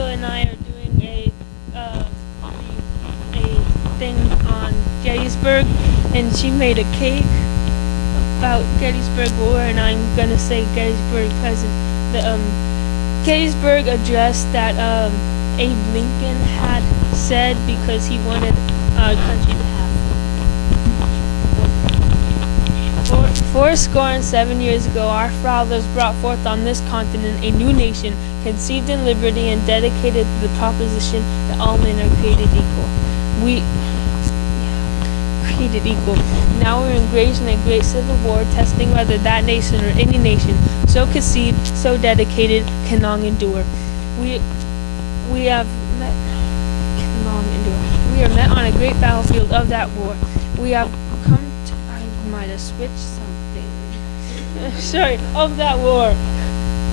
Angela and I are doing a thing on Gettysburg, and she made a cake about Gettysburg War, and I'm gonna say Gettysburg present. The Gettysburg address that Abe Lincoln had said because he wanted our country to have. Fourscore and 7 years ago, our fathers brought forth on this continent a new nation, conceived in liberty and dedicated to the proposition that all men are created equal. Now we're engaged in a great civil war, testing whether that nation or any nation, so conceived, so dedicated, can long endure. We are met on a great battlefield of that war. We have come to, I might have switched something. Sorry, of that war.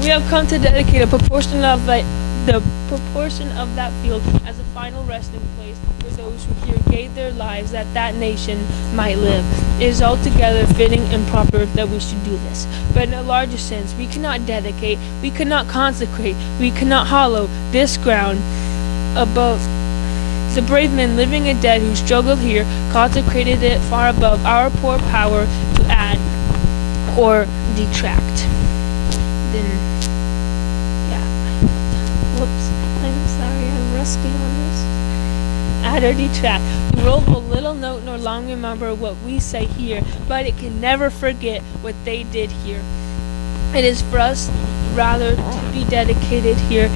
We have come to dedicate a proportion of the proportion of that field as a final resting place for those who here gave their lives that that nation might live. It is altogether fitting and proper that we should do this. But in a larger sense, we cannot dedicate, we cannot consecrate, we cannot hallow this ground above. The brave men living and dead who struggled here consecrated it far above our poor power to add or detract. Then, yeah. Whoops. I'm sorry, I'm rusty on this. Add or detract. The world will little note nor long remember what we say here, but it can never forget what they did here. It is for us rather to be dedicated here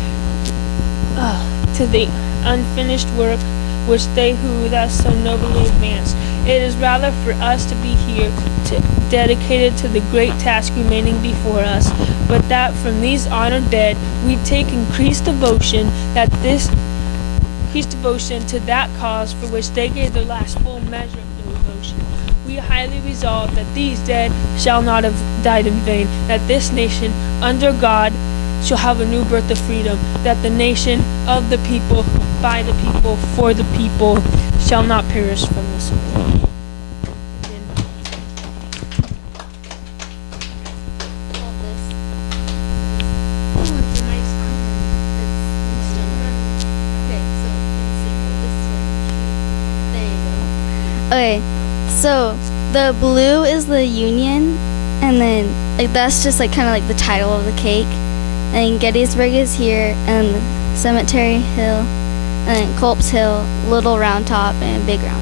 to the unfinished work which they who thus so nobly advanced. It is rather for us to be here dedicated to the great task remaining before us, but that from these honored dead we take increased devotion to that cause for which they gave their last full measure of devotion. We highly resolve that these dead shall not have died in vain, that this nation under God shall have a new birth of freedom, that the nation of the people, by the people, for the people, shall not perish from this earth. Okay, so the blue is the Union, and then like that's just like kind of like the title of the cake. And Gettysburg is here, and Cemetery Hill, and then Culp's Hill, Little Round Top, and Big Round